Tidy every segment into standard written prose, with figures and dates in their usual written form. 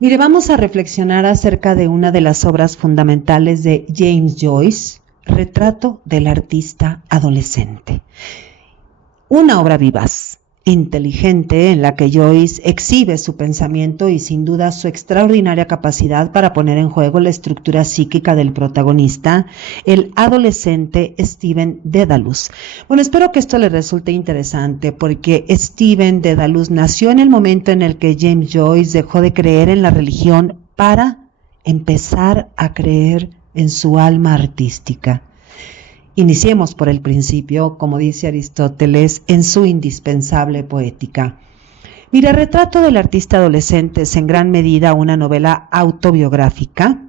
Mire, vamos a reflexionar acerca de una de las obras fundamentales de James Joyce, Retrato del artista adolescente. Una obra vivaz, inteligente, en la que Joyce exhibe su pensamiento y sin duda su extraordinaria capacidad para poner en juego la estructura psíquica del protagonista, el adolescente Stephen Dedalus. Bueno, espero que esto le resulte interesante porque Stephen Dedalus nació en el momento en el que James Joyce dejó de creer en la religión para empezar a creer en su alma artística. Iniciemos por el principio, como dice Aristóteles, en su indispensable poética. Mira, Retrato del artista adolescente es en gran medida una novela autobiográfica,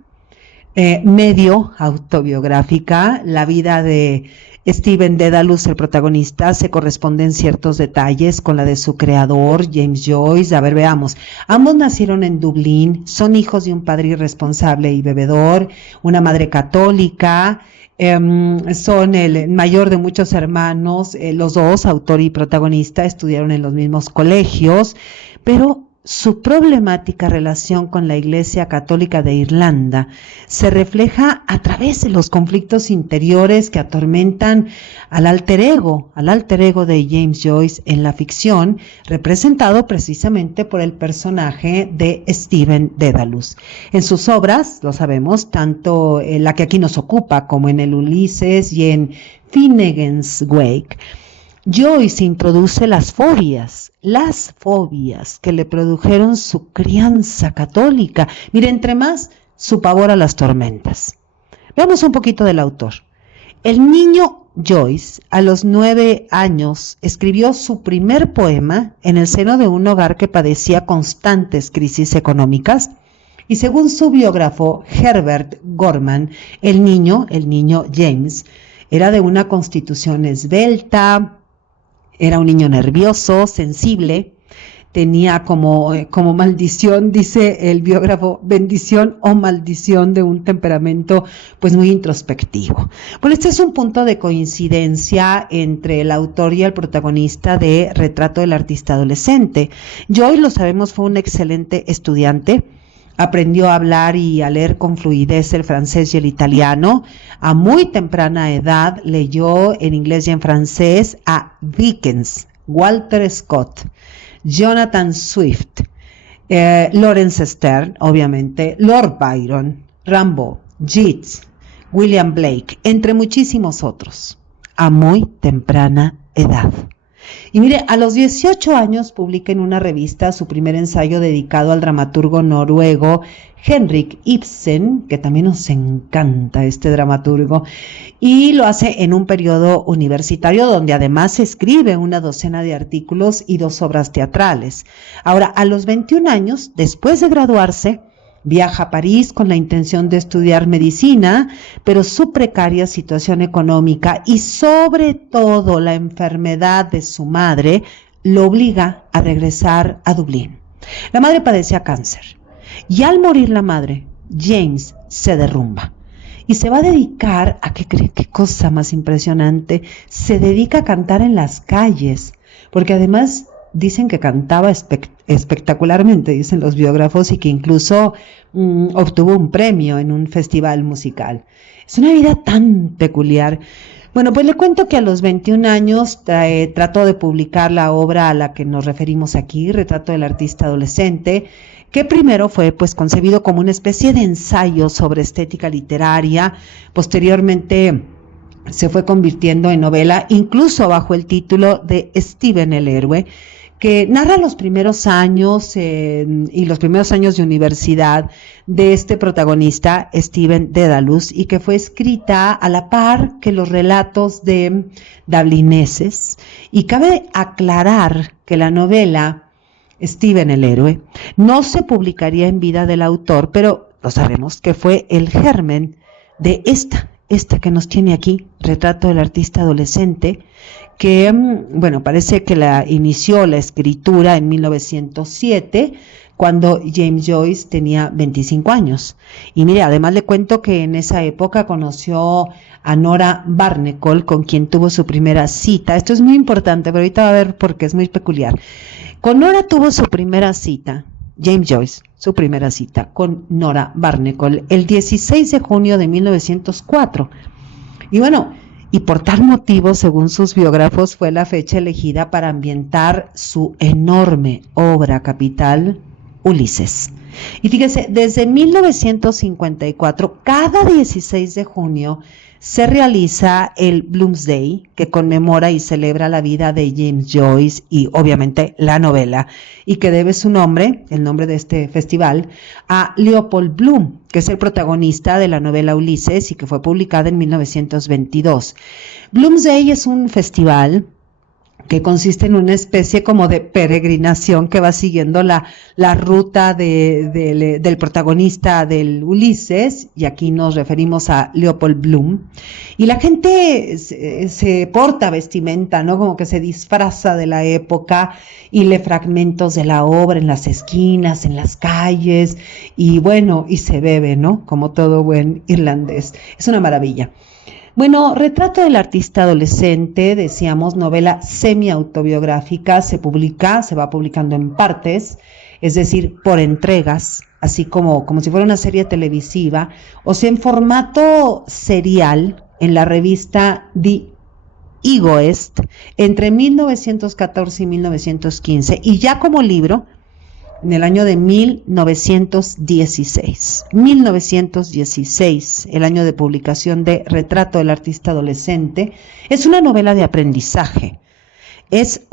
medio autobiográfica. La vida de Stephen Dedalus, el protagonista, se corresponde en ciertos detalles con la de su creador, James Joyce. A ver, veamos. Ambos nacieron en Dublín, son hijos de un padre irresponsable y bebedor, una madre católica. Son el mayor de muchos hermanos, los dos, autor y protagonista, estudiaron en los mismos colegios, pero su problemática relación con la Iglesia Católica de Irlanda se refleja a través de los conflictos interiores que atormentan al alter ego de James Joyce en la ficción, representado precisamente por el personaje de Stephen Dedalus. En sus obras, lo sabemos, tanto en la que aquí nos ocupa como en el Ulises y en Finnegans Wake, Joyce introduce las fobias que le produjeron su crianza católica. Mire, entre más, su pavor a las tormentas. Veamos un poquito del autor. El niño Joyce, a los 9 años, escribió su primer poema en el seno de un hogar que padecía constantes crisis económicas. Y según su biógrafo Herbert Gorman, el niño James, era de una constitución esbelta. Era un niño nervioso, sensible, tenía como maldición, dice el biógrafo, bendición o maldición de un temperamento pues muy introspectivo. Bueno, este es un punto de coincidencia entre el autor y el protagonista de Retrato del artista adolescente. Joyce, lo sabemos, fue un excelente estudiante. Aprendió a hablar y a leer con fluidez el francés y el italiano. A muy temprana edad leyó en inglés y en francés a Dickens, Walter Scott, Jonathan Swift, Laurence Sterne, obviamente, Lord Byron, Rimbaud, Yeats, William Blake, entre muchísimos otros, a muy temprana edad. Y mire, a los 18 años publica en una revista su primer ensayo dedicado al dramaturgo noruego Henrik Ibsen, que también nos encanta este dramaturgo, y lo hace en un periodo universitario donde además escribe una docena de artículos y 2 obras teatrales. Ahora, a los 21 años, después de graduarse, viaja a París con la intención de estudiar medicina, pero su precaria situación económica y sobre todo la enfermedad de su madre lo obliga a regresar a Dublín. La madre padecía cáncer y al morir la madre, James se derrumba y se va a dedicar a, ¿qué cree? Qué cosa más impresionante, se dedica a cantar en las calles, porque además dicen que cantaba espectacularmente, dicen los biógrafos, y que incluso obtuvo un premio en un festival musical. Es una vida tan peculiar. Bueno, pues le cuento que a los 21 años trató de publicar la obra a la que nos referimos aquí, Retrato del artista adolescente, que primero fue pues concebido como una especie de ensayo sobre estética literaria. Posteriormente se fue convirtiendo en novela, incluso bajo el título de Stephen el héroe, que narra los primeros años y los primeros años de universidad de este protagonista, Stephen Dedalus, y que fue escrita a la par que los relatos de dublineses. Y cabe aclarar que la novela Stephen el héroe no se publicaría en vida del autor, pero lo sabemos que fue el germen de esta que nos tiene aquí, Retrato del artista adolescente, que, bueno, parece que inició la escritura en 1907, cuando James Joyce tenía 25 años. Y mire, además le cuento que en esa época conoció a Nora Barnacle, con quien tuvo su primera cita. Esto es muy importante, pero ahorita va a ver porque es muy peculiar. Con Nora tuvo su primera cita James Joyce, su primera cita con Nora Barnacle, el 16 de junio de 1904. Y bueno, y por tal motivo, según sus biógrafos, fue la fecha elegida para ambientar su enorme obra capital, Ulises. Y fíjese, desde 1954, cada 16 de junio, se realiza el Bloomsday, que conmemora y celebra la vida de James Joyce y obviamente la novela, y que debe su nombre, el nombre de este festival, a Leopold Bloom, que es el protagonista de la novela Ulises y que fue publicada en 1922. Bloomsday es un festival que consiste en una especie como de peregrinación que va siguiendo la ruta del protagonista del Ulises, y aquí nos referimos a Leopold Bloom, y la gente se porta vestimenta, ¿no? Como que se disfraza de la época y lee fragmentos de la obra en las esquinas, en las calles, y bueno, y se bebe, ¿no? Como todo buen irlandés. Es una maravilla. Bueno, Retrato del artista adolescente, decíamos, novela semi-autobiográfica, se va publicando en partes, es decir, por entregas, así como si fuera una serie televisiva, o sea, en formato serial, en la revista The Egoist, entre 1914 y 1915, y ya como libro, en el año de 1916, el año de publicación de Retrato del artista adolescente. Es una novela de aprendizaje, es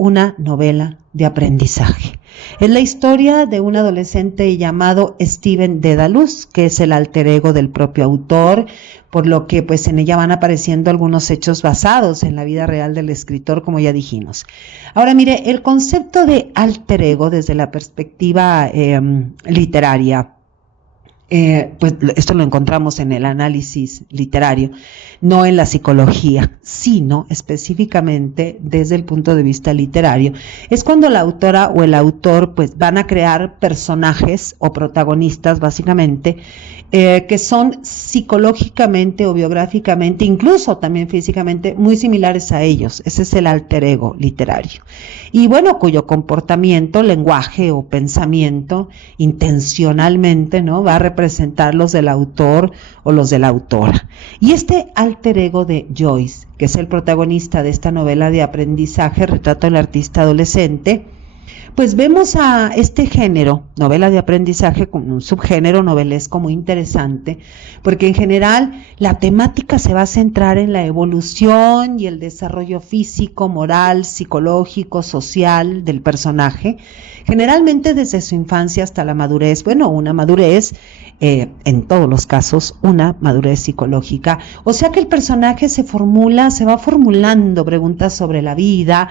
la historia de un adolescente llamado Stephen Dedalus, que es el alter ego del propio autor, por lo que pues en ella van apareciendo algunos hechos basados en la vida real del escritor, como ya dijimos. Ahora mire, el concepto de alter ego desde la perspectiva literaria, pues esto lo encontramos en el análisis literario, no en la psicología, sino específicamente desde el punto de vista literario. Es cuando la autora o el autor pues van a crear personajes o protagonistas básicamente que son psicológicamente o biográficamente, incluso también físicamente, muy similares a ellos. Ese es el alter ego literario. Y bueno, cuyo comportamiento, lenguaje o pensamiento intencionalmente, ¿no?, va a representar los del autor o los de la autora. Y este alter ego de Joyce, que es el protagonista de esta novela de aprendizaje, Retrato del artista adolescente, pues vemos a este género, novela de aprendizaje, como un subgénero novelesco muy interesante, porque en general la temática se va a centrar en la evolución y el desarrollo físico, moral, psicológico, social del personaje, generalmente desde su infancia hasta la madurez, bueno, una madurez, en todos los casos, una madurez psicológica, o sea que el personaje se va formulando preguntas sobre la vida,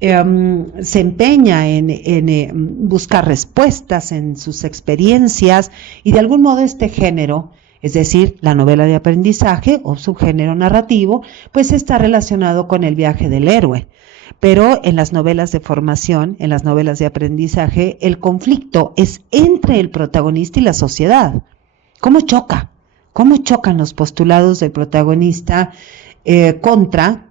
se empeña en buscar respuestas en sus experiencias, y de algún modo este género, es decir, la novela de aprendizaje o subgénero narrativo, pues está relacionado con el viaje del héroe. Pero en las novelas de formación, en las novelas de aprendizaje, el conflicto es entre el protagonista y la sociedad. ¿Cómo chocan los postulados del protagonista contra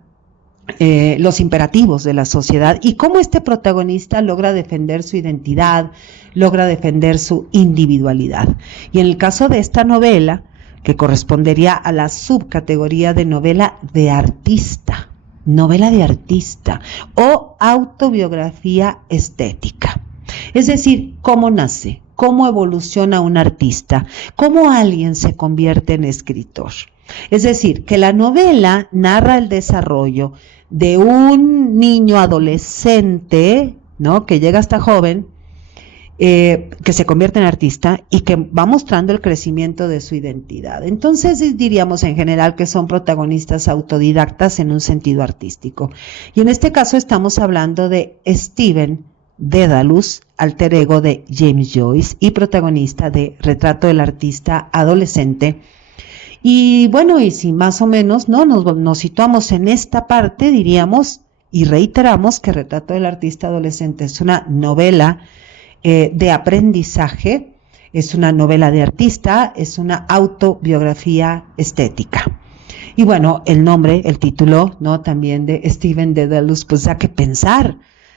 los imperativos de la sociedad, y cómo este protagonista logra defender su identidad, logra defender su individualidad? Y en el caso de esta novela, que correspondería a la subcategoría de novela de artista o autobiografía estética, es decir, cómo nace, cómo evoluciona un artista, cómo alguien se convierte en escritor. Es decir, que la novela narra el desarrollo de un niño adolescente, ¿no?, que llega hasta joven, que se convierte en artista y que va mostrando el crecimiento de su identidad. Entonces diríamos en general que son protagonistas autodidactas en un sentido artístico. Y en este caso estamos hablando de Stephen Dedalus, alter ego de James Joyce y protagonista de Retrato del artista adolescente. Y bueno, y si más o menos no nos situamos en esta parte, diríamos y reiteramos que Retrato del artista adolescente es una novela de aprendizaje, es una novela de artista, es una autobiografía estética. Y bueno, el nombre, el título, ¿no?, también de Stephen Dedalus, pues da que pensar,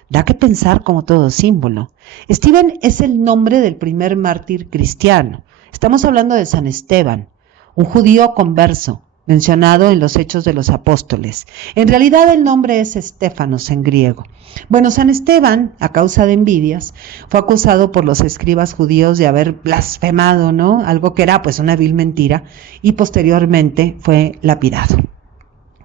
Da que pensar como todo símbolo. Stephen es el nombre del primer mártir cristiano. Estamos hablando de San Esteban, un judío converso, mencionado en los Hechos de los Apóstoles. En realidad el nombre es Estéfanos en griego. Bueno, San Esteban, a causa de envidias, fue acusado por los escribas judíos de haber blasfemado, ¿no? Algo que era pues una vil mentira, y posteriormente fue lapidado.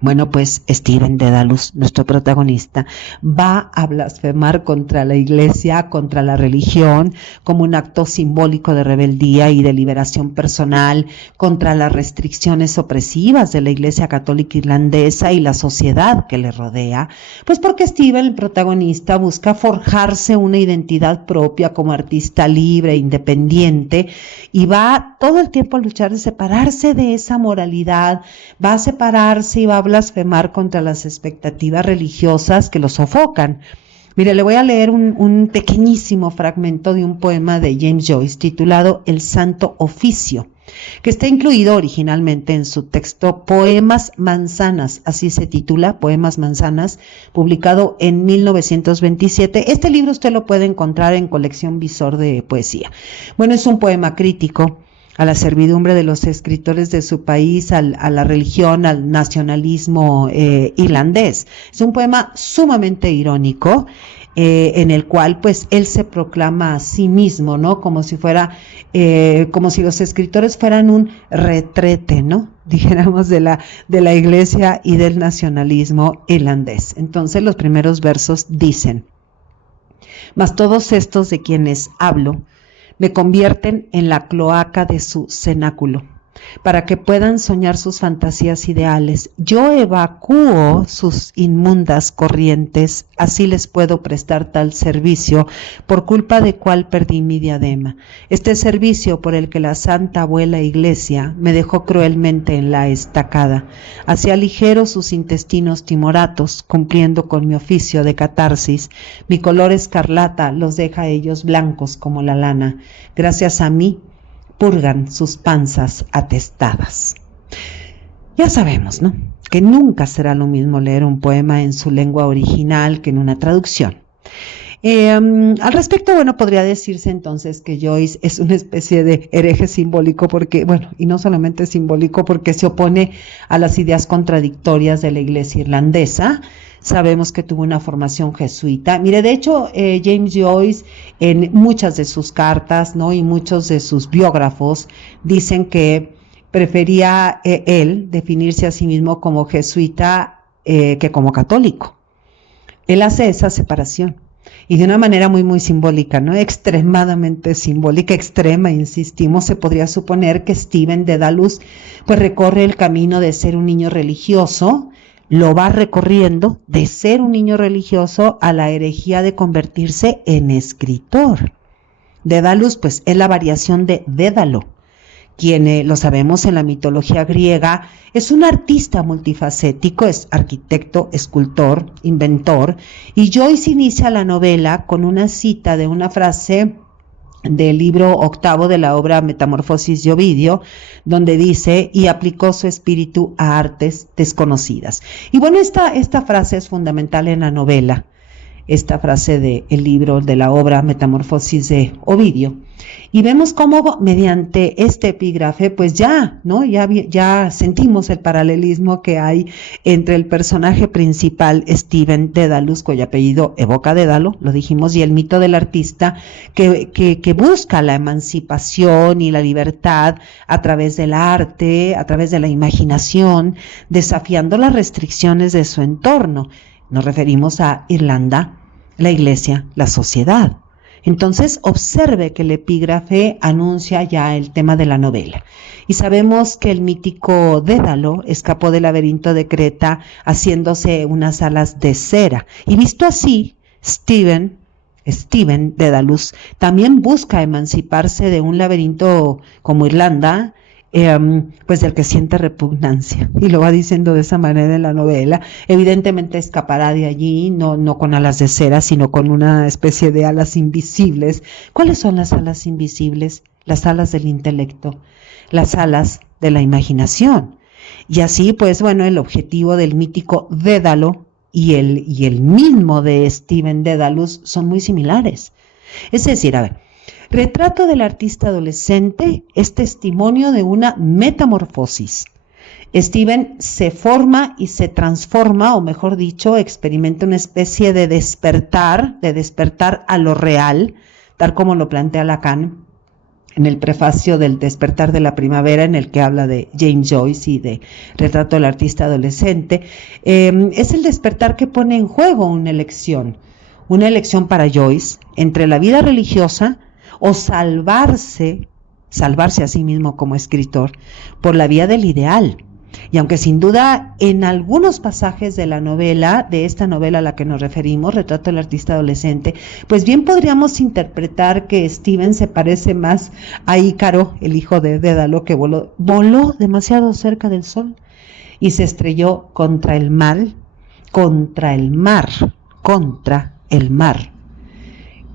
Bueno, pues Stephen Dedalus, nuestro protagonista, va a blasfemar contra la iglesia, contra la religión, como un acto simbólico de rebeldía y de liberación personal, contra las restricciones opresivas de la iglesia católica irlandesa y la sociedad que le rodea, pues porque Stephen, el protagonista, busca forjarse una identidad propia como artista libre e independiente, y va todo el tiempo a luchar de separarse de esa moralidad, va a separarse y va a blasfemar contra las expectativas religiosas que lo sofocan. Mire, le voy a leer un pequeñísimo fragmento de un poema de James Joyce titulado El Santo Oficio, que está incluido originalmente en su texto Poemas Manzanas, así se titula, Poemas Manzanas, publicado en 1927. Este libro usted lo puede encontrar en Colección Visor de Poesía. Bueno, es un poema crítico a la servidumbre de los escritores de su país, a la religión, al nacionalismo irlandés. Es un poema sumamente irónico, en el cual pues él se proclama a sí mismo, ¿no? Como si los escritores fueran un retrete, ¿no? Dijéramos de la iglesia y del nacionalismo irlandés. Entonces los primeros versos dicen: mas todos estos de quienes hablo me convierten en la cloaca de su cenáculo, para que puedan soñar sus fantasías ideales. Yo evacúo sus inmundas corrientes, así les puedo prestar tal servicio, por culpa de cual perdí mi diadema. Este servicio por el que la santa abuela iglesia me dejó cruelmente en la estacada. Hacía ligero sus intestinos timoratos, cumpliendo con mi oficio de catarsis. Mi color escarlata los deja a ellos blancos como la lana. Gracias a mí, purgan sus panzas atestadas. Ya sabemos, ¿no?, que nunca será lo mismo leer un poema en su lengua original que en una traducción. Al respecto, bueno, podría decirse entonces que Joyce es una especie de hereje simbólico porque, bueno, y no solamente simbólico porque se opone a las ideas contradictorias de la iglesia irlandesa. Sabemos que tuvo una formación jesuita. Mire, de hecho, James Joyce, en muchas de sus cartas, ¿no?, y muchos de sus biógrafos dicen que prefería él definirse a sí mismo como jesuita que como católico. Él hace esa separación. Y de una manera muy, muy simbólica, ¿no? Extremadamente simbólica, extrema, insistimos. Se podría suponer que Stephen Dedalus pues recorre el camino de ser un niño religioso, lo va recorriendo de ser un niño religioso a la herejía de convertirse en escritor. Dedalus pues es la variación de Dédalo, quien, lo sabemos en la mitología griega, es un artista multifacético, es arquitecto, escultor, inventor, y Joyce inicia la novela con una cita de una frase del libro octavo de la obra Metamorfosis de Ovidio, donde dice: y aplicó su espíritu a artes desconocidas. Y bueno, esta frase es fundamental en la novela, esta frase del libro de la obra Metamorfosis de Ovidio. Y vemos cómo mediante este epígrafe, pues ya sentimos el paralelismo que hay entre el personaje principal, Stephen Dedalus, cuyo apellido evoca Dédalo, lo dijimos, y el mito del artista que busca la emancipación y la libertad a través del arte, a través de la imaginación, desafiando las restricciones de su entorno. Nos referimos a Irlanda, la iglesia, la sociedad. Entonces, observe que el epígrafe anuncia ya el tema de la novela. Y sabemos que el mítico Dédalo escapó del laberinto de Creta haciéndose unas alas de cera. Y visto así, Stephen Dedalus también busca emanciparse de un laberinto como Irlanda, pues del que siente repugnancia, y lo va diciendo de esa manera en la novela. Evidentemente escapará de allí, no con alas de cera, sino con una especie de alas invisibles. ¿Cuáles son las alas invisibles? Las alas del intelecto, las alas de la imaginación. Y así, pues bueno, el objetivo del mítico Dédalo y el mismo de Stephen Dedalus son muy similares. Es decir, a ver, Retrato del artista adolescente es testimonio de una metamorfosis. Stephen se forma y se transforma, o mejor dicho, experimenta una especie de despertar a lo real, tal como lo plantea Lacan en el prefacio del Despertar de la Primavera, en el que habla de James Joyce y de Retrato del artista adolescente. Es el despertar que pone en juego una elección para Joyce entre la vida religiosa o salvarse a sí mismo como escritor por la vía del ideal. Y aunque sin duda en algunos pasajes de la novela, de esta novela a la que nos referimos, Retrato del artista adolescente, pues bien podríamos interpretar que Stephen se parece más a Ícaro, el hijo de Dédalo, que voló demasiado cerca del sol y se estrelló contra el mar,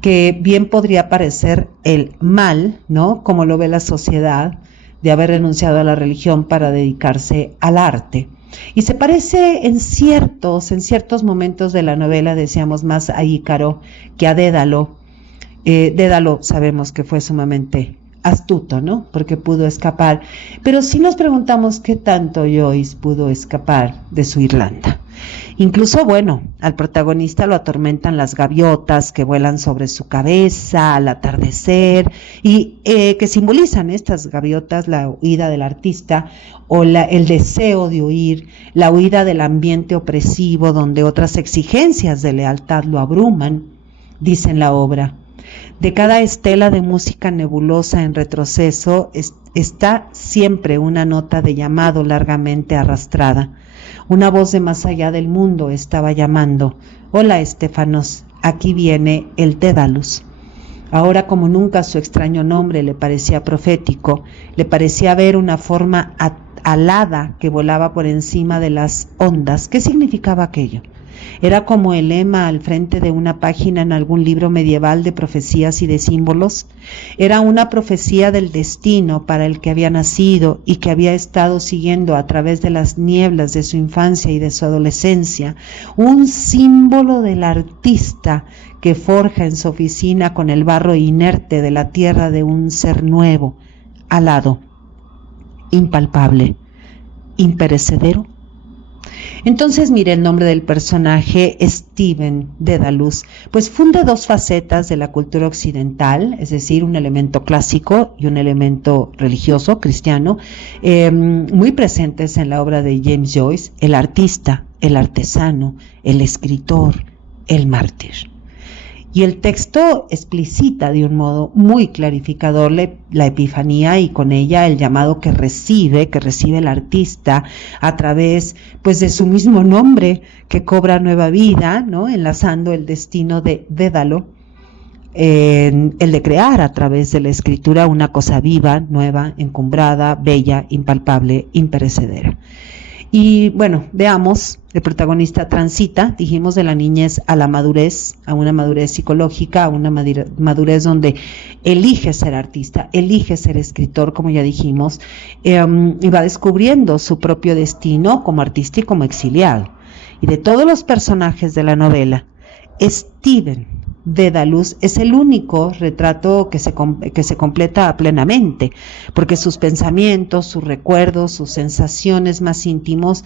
que bien podría parecer el mal, ¿no? Como lo ve la sociedad, de haber renunciado a la religión para dedicarse al arte. Y se parece en ciertos momentos de la novela, decíamos, más a Ícaro que a Dédalo. Dédalo sabemos que fue sumamente astuto, ¿no? Porque pudo escapar. Pero sí nos preguntamos qué tanto Joyce pudo escapar de su Irlanda. Incluso, bueno, al protagonista lo atormentan las gaviotas que vuelan sobre su cabeza al atardecer y que simbolizan estas gaviotas la huida del artista o el deseo de huir, la huida del ambiente opresivo donde otras exigencias de lealtad lo abruman, dice en la obra. De cada estela de música nebulosa en retroceso está siempre una nota de llamado largamente arrastrada. Una voz de más allá del mundo estaba llamando: hola, Estéfanos, aquí viene el Dédalus. Ahora como nunca su extraño nombre le parecía profético, le parecía ver una forma alada que volaba por encima de las ondas. ¿Qué significaba aquello? Era como el lema al frente de una página en algún libro medieval de profecías y de símbolos. Era una profecía del destino para el que había nacido y que había estado siguiendo a través de las nieblas de su infancia y de su adolescencia. Un símbolo del artista que forja en su oficina con el barro inerte de la tierra de un ser nuevo, alado, impalpable, imperecedero. Entonces, mire, el nombre del personaje, Stephen Dedalus, pues funde dos facetas de la cultura occidental, es decir, un elemento clásico y un elemento religioso, cristiano, muy presentes en la obra de James Joyce: el artista, el artesano, el escritor, el mártir. Y el texto explicita de un modo muy clarificador la epifanía y con ella el llamado que recibe el artista a través pues de su mismo nombre, que cobra nueva vida, ¿no? Enlazando el destino de Dédalo, el de crear a través de la escritura una cosa viva, nueva, encumbrada, bella, impalpable, imperecedera. Y bueno, veamos, el protagonista transita, dijimos, de la niñez a la madurez, a una madurez psicológica, a una madurez donde elige ser artista, elige ser escritor, como ya dijimos, y va descubriendo su propio destino como artista y como exiliado. Y de todos los personajes de la novela, Stephen Dedalus es el único retrato que se completa plenamente, porque sus pensamientos, sus recuerdos, sus sensaciones más íntimas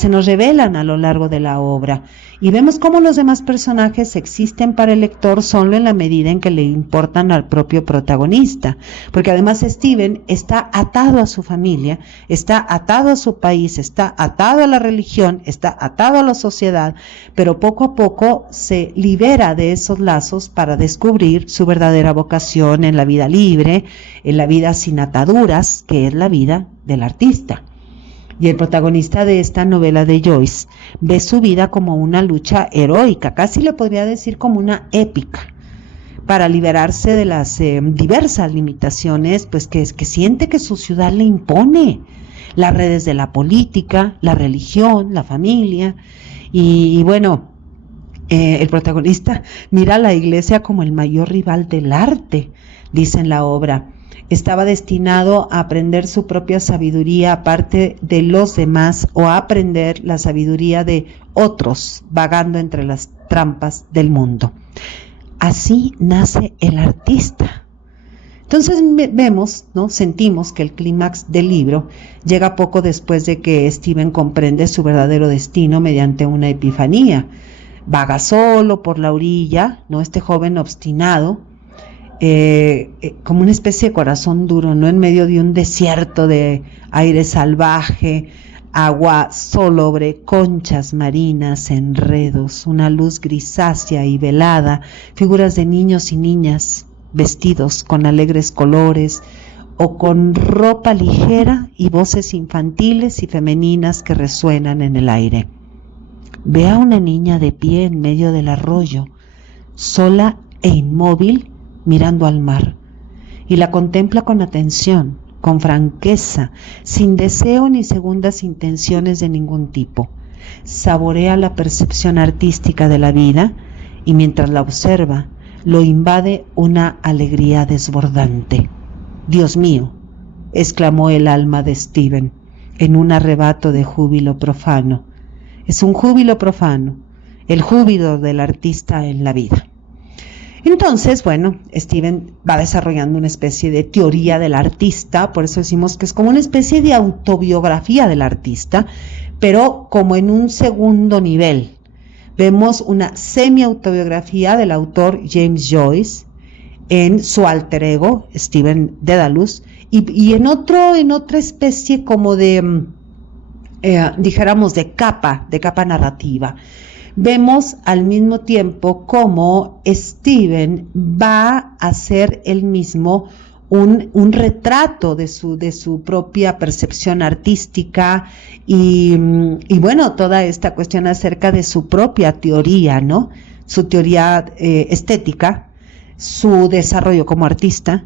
se nos revelan a lo largo de la obra, y vemos cómo los demás personajes existen para el lector solo en la medida en que le importan al propio protagonista, porque además Stephen está atado a su familia, está atado a su país, está atado a la religión, está atado a la sociedad, pero poco a poco se libera de esos lazos para descubrir su verdadera vocación en la vida libre, en la vida sin ataduras, que es la vida del artista. Y el protagonista de esta novela de Joyce ve su vida como una lucha heroica, casi le podría decir como una épica, para liberarse de las diversas limitaciones pues que siente que su ciudad le impone, las redes de la política, la religión, la familia, y bueno, el protagonista mira a la iglesia como el mayor rival del arte, dice en la obra. estaba destinado a aprender su propia sabiduría aparte de los demás o a aprender la sabiduría de otros, vagando entre las trampas del mundo. Así nace el artista. Entonces vemos, ¿no? Sentimos que el clímax del libro llega poco después de que Steven comprende su verdadero destino mediante una epifanía. Vaga solo por la orilla, ¿no? Este joven obstinado, como una especie de corazón duro, ¿no? En medio de un desierto de aire salvaje, agua salobre, conchas marinas, enredos, una luz grisácea y velada, figuras de niños y niñas vestidos con alegres colores o con ropa ligera y voces infantiles y femeninas que resuenan en el aire. Ve a una niña de pie en medio del arroyo, sola e inmóvil, mirando al mar, y la contempla con atención, con franqueza, sin deseo ni segundas intenciones de ningún tipo. Saborea la percepción artística de la vida y mientras la observa, lo invade una alegría desbordante. «Dios mío», exclamó el alma de Steven en un arrebato de júbilo profano. Es un júbilo profano, el júbilo del artista en la vida. Entonces, bueno, Steven va desarrollando una especie de teoría del artista, por eso decimos que es como una especie de autobiografía del artista, pero como en un segundo nivel. Vemos una semi-autobiografía del autor James Joyce en su alter ego, Stephen Dedalus, y en otra especie como de, dijéramos, de capa narrativa. Vemos al mismo tiempo cómo Steven va a hacer él mismo un retrato de su propia percepción artística y bueno, toda esta cuestión acerca de su propia teoría, ¿no? Su teoría estética, su desarrollo como artista,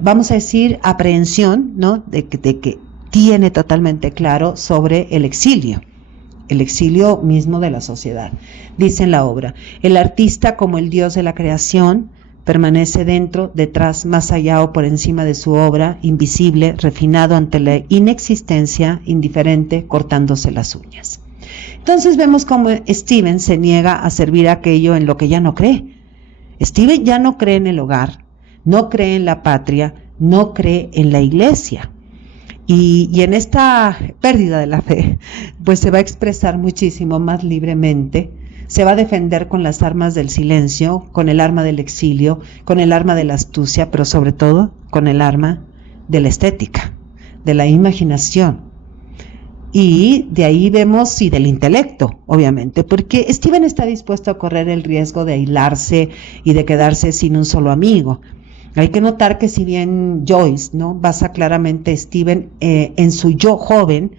vamos a decir, aprehensión, ¿no? De que tiene totalmente claro sobre el exilio mismo de la sociedad. Dice en la obra, el artista como el dios de la creación permanece dentro, detrás, más allá o por encima de su obra, invisible, refinado ante la inexistencia, indiferente, cortándose las uñas. Entonces vemos cómo Steven se niega a servir aquello en lo que ya no cree. Steven ya no cree en el hogar, no cree en la patria, no cree en la iglesia. Y en esta pérdida de la fe, pues se va a expresar muchísimo más libremente, se va a defender con las armas del silencio, con el arma del exilio, con el arma de la astucia, pero sobre todo con el arma de la estética, de la imaginación. Y de ahí vemos, y del intelecto, obviamente, porque Steven está dispuesto a correr el riesgo de aislarse y de quedarse sin un solo amigo. Hay que notar que si bien Joyce, ¿no?, basa claramente a Steven en su yo joven,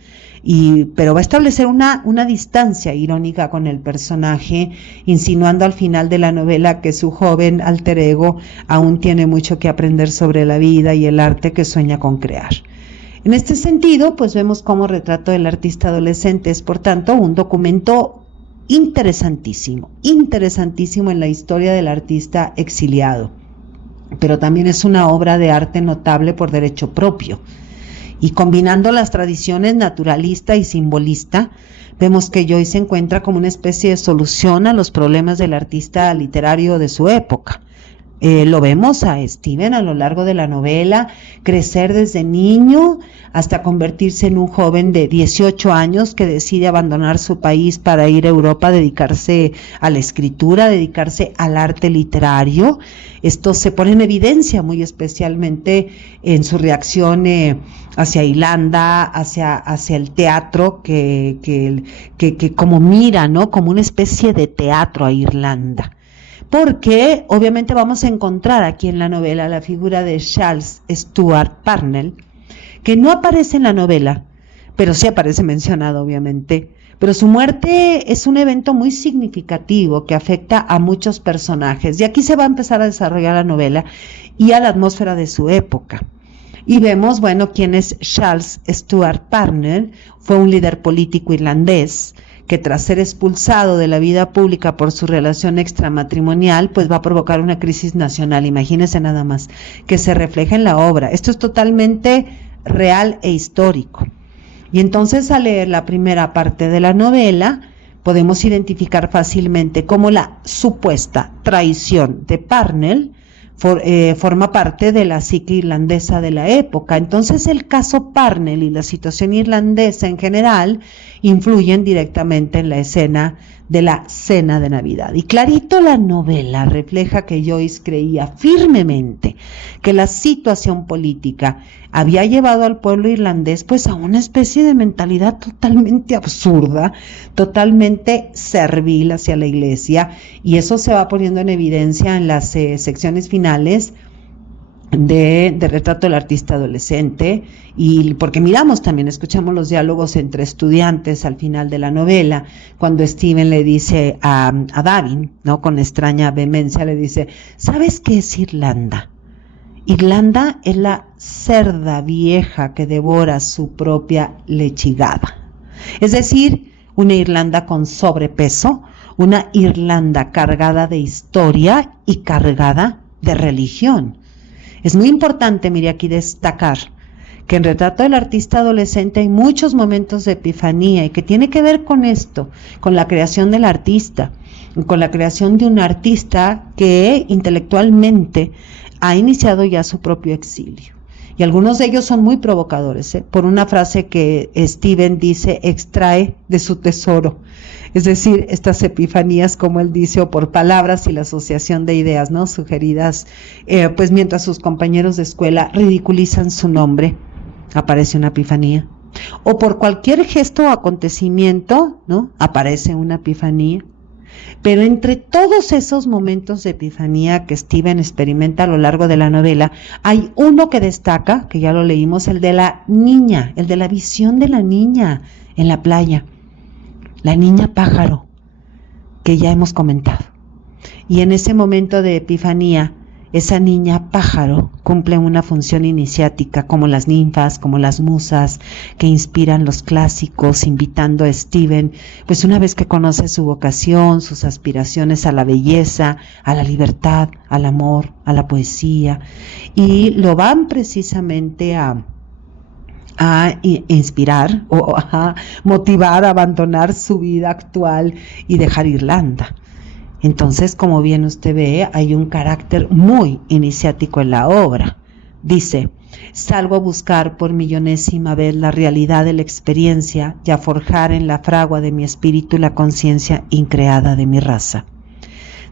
pero va a establecer una distancia irónica con el personaje, insinuando al final de la novela que su joven alter ego aún tiene mucho que aprender sobre la vida y el arte que sueña con crear. En este sentido, pues vemos cómo Retrato del artista adolescente es, por tanto, un documento interesantísimo en la historia del artista exiliado, pero también es una obra de arte notable por derecho propio. Y combinando las tradiciones naturalista y simbolista, vemos que Joyce se encuentra como una especie de solución a los problemas del artista literario de su época. Lo vemos a Steven a lo largo de la novela crecer desde niño hasta convertirse en un joven de 18 años que decide abandonar su país para ir a Europa, dedicarse a la escritura, dedicarse al arte literario. Esto se pone en evidencia muy especialmente en su reacción hacia Irlanda, hacia el teatro, que como mira, ¿no?, como una especie de teatro a Irlanda. Porque obviamente vamos a encontrar aquí en la novela la figura de Charles Stuart Parnell, que no aparece en la novela, pero sí aparece mencionado obviamente, pero su muerte es un evento muy significativo que afecta a muchos personajes, y aquí se va a empezar a desarrollar la novela y a la atmósfera de su época. Y vemos, bueno, quién es Charles Stuart Parnell. Fue un líder político irlandés que tras ser expulsado de la vida pública por su relación extramatrimonial, pues va a provocar una crisis nacional, imagínense nada más, que se refleja en la obra. Esto es totalmente real e histórico. Y entonces al leer la primera parte de la novela, podemos identificar fácilmente cómo la supuesta traición de Parnell forma parte de la psique irlandesa de la época. Entonces el caso Parnell y la situación irlandesa en general influyen directamente en la escena de la cena de Navidad. Y clarito la novela refleja que Joyce creía firmemente que la situación política había llevado al pueblo irlandés pues a una especie de mentalidad totalmente absurda, totalmente servil hacia la iglesia, y eso se va poniendo en evidencia en las secciones finales de Retrato del artista adolescente, y porque escuchamos los diálogos entre estudiantes al final de la novela, cuando Steven le dice a Davin, ¿no?, con extraña vehemencia, le dice: ¿sabes qué es Irlanda? Irlanda es la cerda vieja que devora su propia lechigada. Es decir, una Irlanda con sobrepeso, una Irlanda cargada de historia y cargada de religión. Es muy importante, mire, aquí destacar que en Retrato del artista adolescente hay muchos momentos de epifanía, y que tiene que ver con esto, con la creación del artista, con la creación de un artista que intelectualmente ha iniciado ya su propio exilio. Y algunos de ellos son muy provocadores, por una frase que Steven dice, extrae de su tesoro. Es decir, estas epifanías, como él dice, o por palabras y la asociación de ideas, ¿no?, sugeridas, pues mientras sus compañeros de escuela ridiculizan su nombre, aparece una epifanía. O por cualquier gesto o acontecimiento, ¿no?, aparece una epifanía. Pero entre todos esos momentos de epifanía que Steven experimenta a lo largo de la novela, hay uno que destaca, que ya lo leímos, el de la niña, el de la visión de la niña en la playa, la niña pájaro, que ya hemos comentado. Y en ese momento de epifanía, esa niña pájaro cumple una función iniciática, como las ninfas, como las musas que inspiran los clásicos, invitando a Steven, pues una vez que conoce su vocación, sus aspiraciones a la belleza, a la libertad, al amor, a la poesía, y lo van precisamente a inspirar o a motivar a abandonar su vida actual y dejar Irlanda. Entonces, como bien usted ve, hay un carácter muy iniciático en la obra. Dice: salgo a buscar por millonésima vez la realidad de la experiencia y a forjar en la fragua de mi espíritu la conciencia increada de mi raza.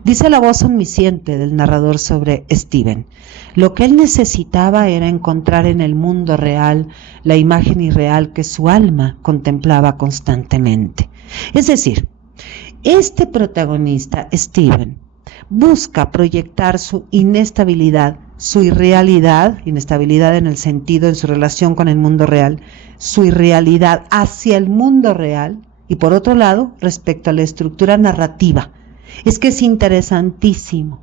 Dice la voz omnisciente del narrador sobre Steven: lo que él necesitaba era encontrar en el mundo real la imagen irreal que su alma contemplaba constantemente. Es decir, este protagonista, Steven, busca proyectar su inestabilidad, su irrealidad, inestabilidad en el sentido, en su relación con el mundo real, su irrealidad hacia el mundo real, y por otro lado, respecto a la estructura narrativa. Es que es interesantísimo,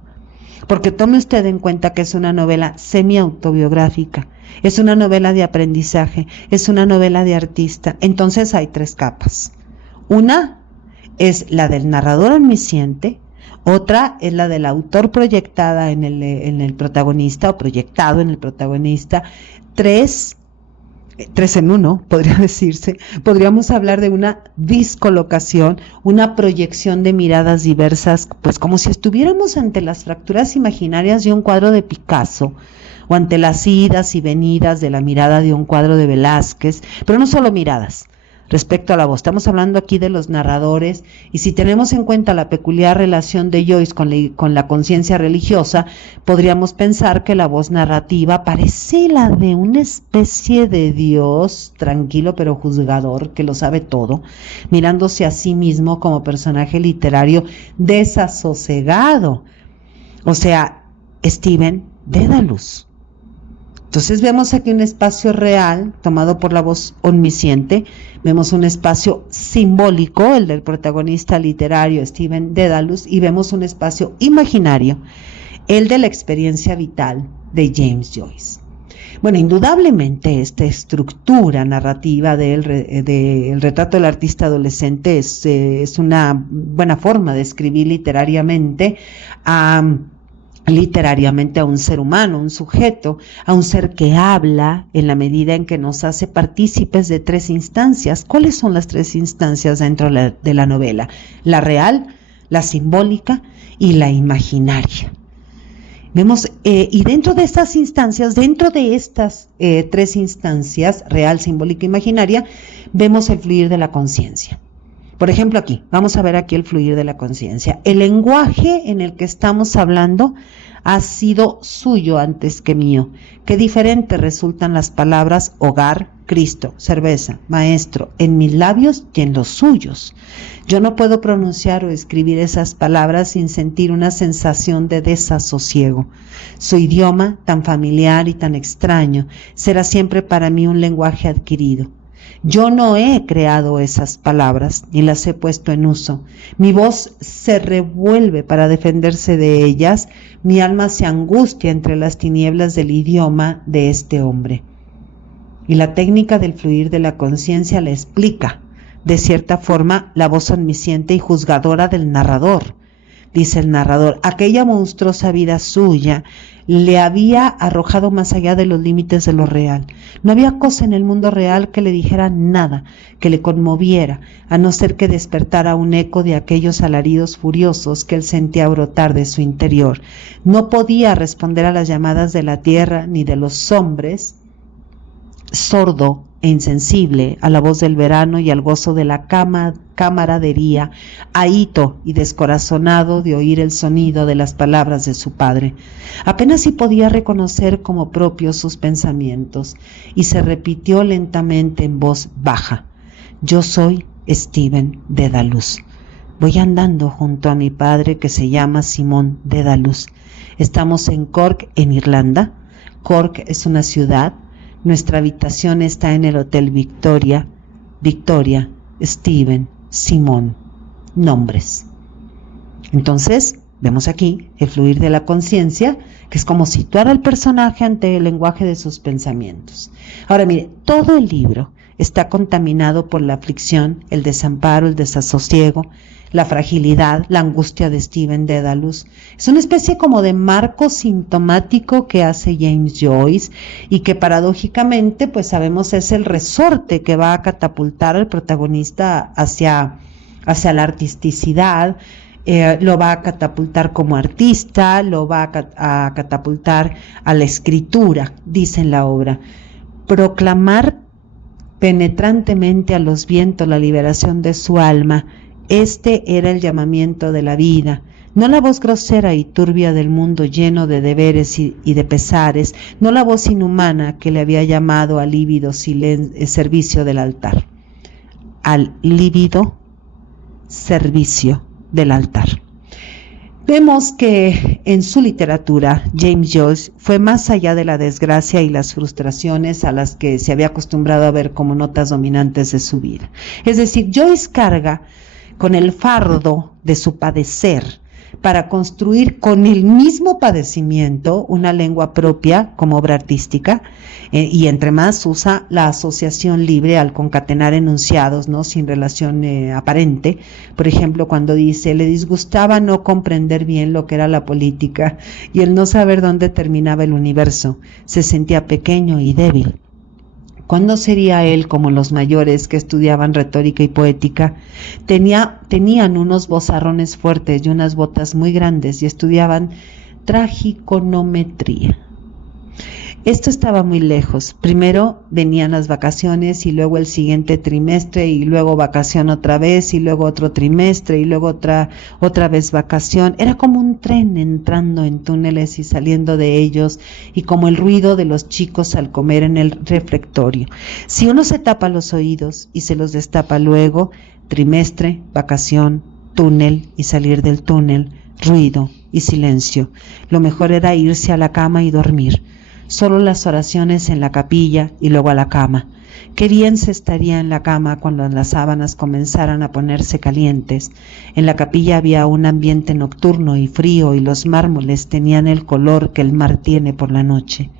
porque tome usted en cuenta que es una novela semi-autobiográfica, es una novela de aprendizaje, es una novela de artista. Entonces hay tres capas. Una es la del narrador omnisciente, otra es la del autor proyectada en el protagonista, o proyectado en el protagonista. Tres en uno, podría decirse. Podríamos hablar de una discolocación, una proyección de miradas diversas, pues como si estuviéramos ante las fracturas imaginarias de un cuadro de Picasso, o ante las idas y venidas de la mirada de un cuadro de Velázquez, pero no solo miradas. Respecto a la voz, estamos hablando aquí de los narradores, y si tenemos en cuenta la peculiar relación de Joyce con la conciencia religiosa, podríamos pensar que la voz narrativa parece la de una especie de Dios tranquilo pero juzgador, que lo sabe todo, mirándose a sí mismo como personaje literario desasosegado. O sea, Steven Dedalus. Entonces vemos aquí un espacio real tomado por la voz omnisciente, vemos un espacio simbólico, el del protagonista literario Steven Dedalus, y vemos un espacio imaginario, el de la experiencia vital de James Joyce. Bueno, indudablemente esta estructura narrativa del retrato del artista adolescente es una buena forma de escribir literariamente a un ser humano, un sujeto, a un ser que habla en la medida en que nos hace partícipes de 3 instancias. ¿Cuáles son las 3 instancias dentro de la novela? La real, la simbólica y la imaginaria. Vemos, y dentro de estas instancias, dentro de estas 3 instancias, real, simbólica e imaginaria, vemos el fluir de la conciencia. Por ejemplo, aquí, vamos a ver aquí el fluir de la conciencia. El lenguaje en el que estamos hablando ha sido suyo antes que mío. Qué diferente resultan las palabras hogar, Cristo, cerveza, maestro, en mis labios y en los suyos. Yo no puedo pronunciar o escribir esas palabras sin sentir una sensación de desasosiego. Su idioma, tan familiar y tan extraño, será siempre para mí un lenguaje adquirido. Yo no he creado esas palabras, ni las he puesto en uso. Mi voz se revuelve para defenderse de ellas, mi alma se angustia entre las tinieblas del idioma de este hombre. Y la técnica del fluir de la conciencia la explica, de cierta forma, la voz omnisciente y juzgadora del narrador. Dice el narrador, aquella monstruosa vida suya le había arrojado más allá de los límites de lo real. No había cosa en el mundo real que le dijera nada, que le conmoviera, a no ser que despertara un eco de aquellos alaridos furiosos que él sentía brotar de su interior. No podía responder a las llamadas de la tierra ni de los hombres, sordo e insensible a la voz del verano y al gozo de la camaradería, ahito y descorazonado de oír el sonido de las palabras de su padre. Apenas si podía reconocer como propios sus pensamientos, y se repitió lentamente en voz baja: yo soy Stephen Dedalus. Voy andando junto a mi padre, que se llama Simón Dedalus. Estamos en Cork, en Irlanda. Cork es una ciudad. Nuestra habitación está en el Hotel Victoria. Victoria, Stephen, Simón, nombres. Entonces, vemos aquí el fluir de la conciencia, que es como situar al personaje ante el lenguaje de sus pensamientos. Ahora mire, todo el libro está contaminado por la aflicción, el desamparo, el desasosiego, la fragilidad, la angustia de Stephen Dedalus. Es una especie como de marco sintomático que hace James Joyce y que paradójicamente, pues sabemos, es el resorte que va a catapultar al protagonista hacia la artisticidad, lo va a catapultar como artista, lo va a catapultar a la escritura, dice en la obra. Proclamar penetrantemente a los vientos la liberación de su alma, este era el llamamiento de la vida, no la voz grosera y turbia del mundo lleno de deberes y de pesares, no la voz inhumana que le había llamado al lívido servicio del altar, al lívido servicio del altar. Vemos que en su literatura James Joyce fue más allá de la desgracia y las frustraciones a las que se había acostumbrado a ver como notas dominantes de su vida. Es decir, Joyce carga con el fardo de su padecer para construir con el mismo padecimiento una lengua propia como obra artística, y entre más usa la asociación libre al concatenar enunciados, ¿no?, sin relación aparente. Por ejemplo, cuando dice, le disgustaba no comprender bien lo que era la política y el no saber dónde terminaba el universo, se sentía pequeño y débil. ¿Cuándo sería él como los mayores que estudiaban retórica y poética? Tenían unos vozarrones fuertes y unas botas muy grandes y estudiaban tragiconometría. Esto estaba muy lejos. Primero venían las vacaciones y luego el siguiente trimestre y luego vacación otra vez y luego otro trimestre y luego otra vez vacación. Era como un tren entrando en túneles y saliendo de ellos, y como el ruido de los chicos al comer en el refectorio. Si uno se tapa los oídos y se los destapa luego, trimestre, vacación, túnel y salir del túnel, ruido y silencio. Lo mejor era irse a la cama y dormir. Solo las oraciones en la capilla y luego a la cama. Qué bien se estaría en la cama cuando las sábanas comenzaran a ponerse calientes. En la capilla había un ambiente nocturno y frío, y los mármoles tenían el color que el mar tiene por la noche.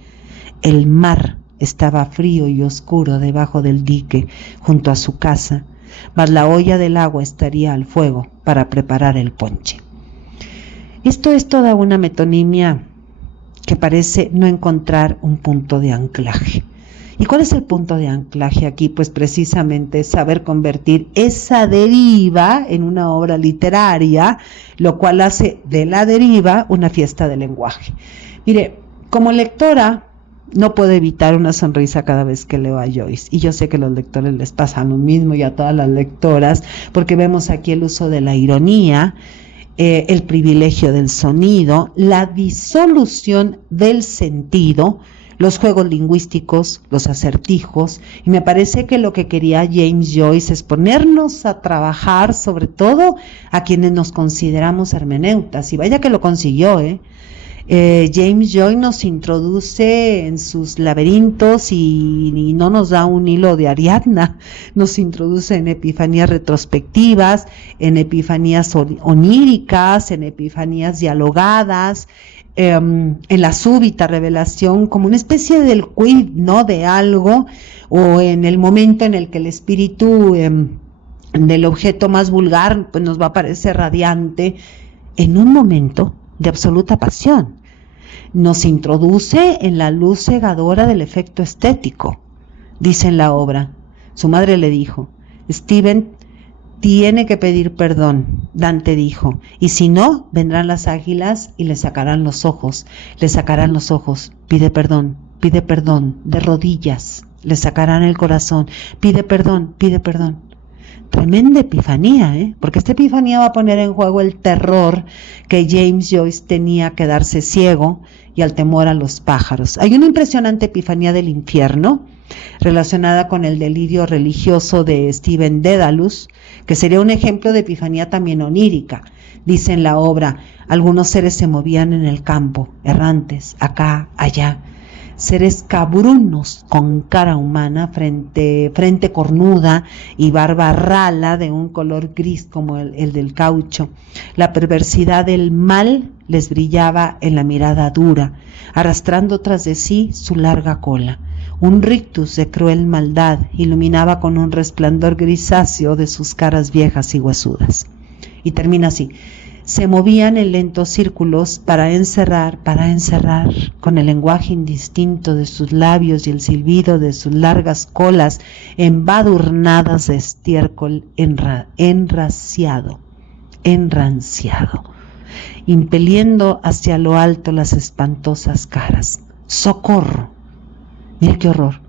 el mar estaba frío y oscuro debajo del dique junto a su casa, mas la olla del agua estaría al fuego para preparar el ponche. Esto es toda una metonimia que parece no encontrar un punto de anclaje. ¿Y cuál es el punto de anclaje aquí? Pues precisamente saber convertir esa deriva en una obra literaria, lo cual hace de la deriva una fiesta de lenguaje. Mire, como lectora no puedo evitar una sonrisa cada vez que leo a Joyce, y yo sé que a los lectores les pasa lo mismo y a todas las lectoras, porque vemos aquí el uso de la ironía, el privilegio del sonido, la disolución del sentido, los juegos lingüísticos, los acertijos, y me parece que lo que quería James Joyce es ponernos a trabajar, sobre todo a quienes nos consideramos hermeneutas, y vaya que lo consiguió, James Joyce nos introduce en sus laberintos y no nos da un hilo de Ariadna, nos introduce en epifanías retrospectivas, en epifanías oníricas, en epifanías dialogadas, en la súbita revelación, como una especie del quid, ¿no?, de algo, o en el momento en el que el espíritu del objeto más vulgar pues nos va a parecer radiante, en un momento de absoluta pasión. Nos introduce en la luz cegadora del efecto estético. Dice en la obra, su madre le dijo, Stephen tiene que pedir perdón. Dante dijo, y si no, vendrán las águilas y le sacarán los ojos. Pide perdón, de rodillas. Le sacarán el corazón. Pide perdón. Tremenda epifanía, porque esta epifanía va a poner en juego el terror que James Joyce tenía que darse ciego y al temor a los pájaros. Hay una impresionante epifanía del infierno relacionada con el delirio religioso de Stephen Dedalus, que sería un ejemplo de epifanía también onírica. Dice en la obra, algunos seres se movían en el campo, errantes, acá, allá, seres cabrunos con cara humana, frente cornuda y barba rala de un color gris como el del caucho. La perversidad del mal les brillaba en la mirada dura, arrastrando tras de sí su larga cola. Un rictus de cruel maldad iluminaba con un resplandor grisáceo de sus caras viejas y huesudas. Y termina así. Se movían en lentos círculos para encerrar, con el lenguaje indistinto de sus labios y el silbido de sus largas colas embadurnadas de estiércol enranciado, impeliendo hacia lo alto las espantosas caras. ¡Socorro! Mira qué horror,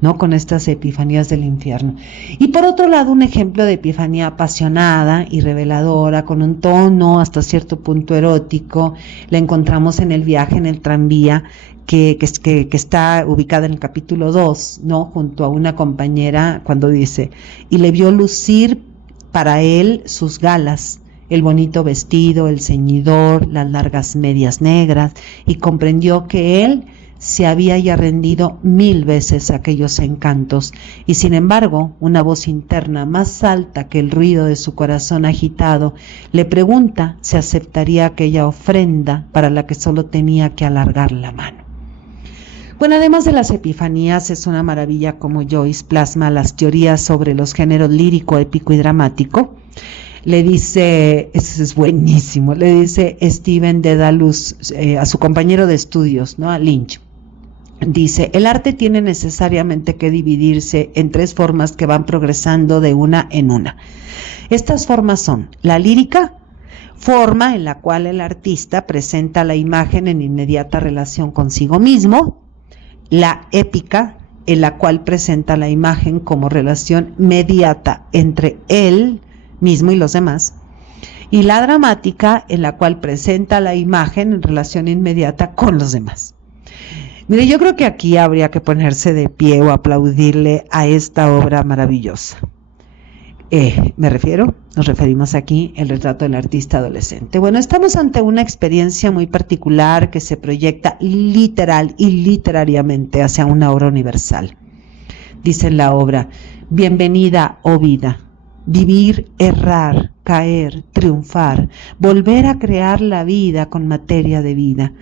¿no?, con estas epifanías del infierno. Y por otro lado, un ejemplo de epifanía apasionada y reveladora, con un tono hasta cierto punto erótico, la encontramos en el viaje en el tranvía, que está ubicada en el capítulo 2, ¿no?, junto a una compañera, cuando dice, y le vio lucir para él sus galas, el bonito vestido, el ceñidor, las largas medias negras, y comprendió que él se había ya rendido 1000 veces a aquellos encantos, y sin embargo, una voz interna más alta que el ruido de su corazón agitado le pregunta si aceptaría aquella ofrenda para la que solo tenía que alargar la mano. Bueno, además de las epifanías, es una maravilla como Joyce plasma las teorías sobre los géneros lírico, épico y dramático. Le dice, eso es buenísimo, le dice Stephen Dedalus a su compañero de estudios, ¿no?, a Lynch. Dice, el arte tiene necesariamente que dividirse en 3 formas que van progresando de una en una. Estas formas son la lírica, forma en la cual el artista presenta la imagen en inmediata relación consigo mismo; la épica, en la cual presenta la imagen como relación mediata entre él mismo y los demás; y la dramática, en la cual presenta la imagen en relación inmediata con los demás. Mire, yo creo que aquí habría que ponerse de pie o aplaudirle a esta obra maravillosa. Nos referimos aquí al retrato del artista adolescente. Bueno, estamos ante una experiencia muy particular que se proyecta literal y literariamente hacia una obra universal. Dice en la obra, bienvenida, oh vida, vivir, errar, caer, triunfar, volver a crear la vida con materia de vida.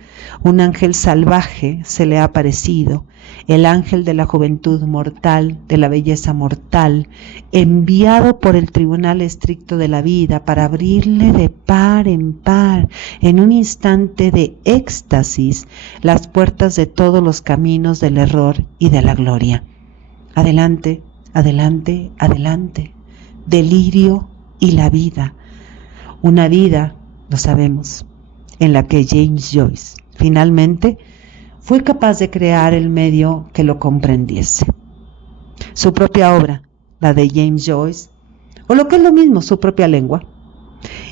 Un ángel salvaje se le ha aparecido, el ángel de la juventud mortal, de la belleza mortal, enviado por el tribunal estricto de la vida para abrirle de par en par, en un instante de éxtasis, las puertas de todos los caminos del error y de la gloria. Adelante, adelante, adelante. Delirio y la vida. Una vida, lo sabemos, en la que James Joyce finalmente fue capaz de crear el medio que lo comprendiese. Su propia obra, la de James Joyce, o lo que es lo mismo, su propia lengua.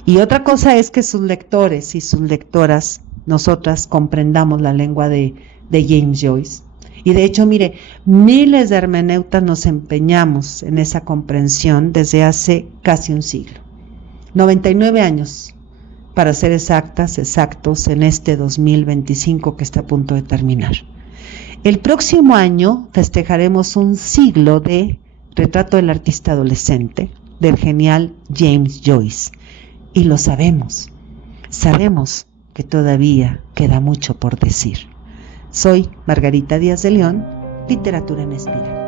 Y otra cosa es que sus lectores y sus lectoras, nosotras comprendamos la lengua de James Joyce. Y de hecho, mire, miles de hermeneutas nos empeñamos en esa comprensión desde hace casi un siglo. 99 años, para ser exactos, en este 2025 que está a punto de terminar. El próximo año festejaremos un siglo de Retrato del artista adolescente, del genial James Joyce. Y lo sabemos que todavía queda mucho por decir. Soy Margarita Díaz de León, Literatura en Espiral.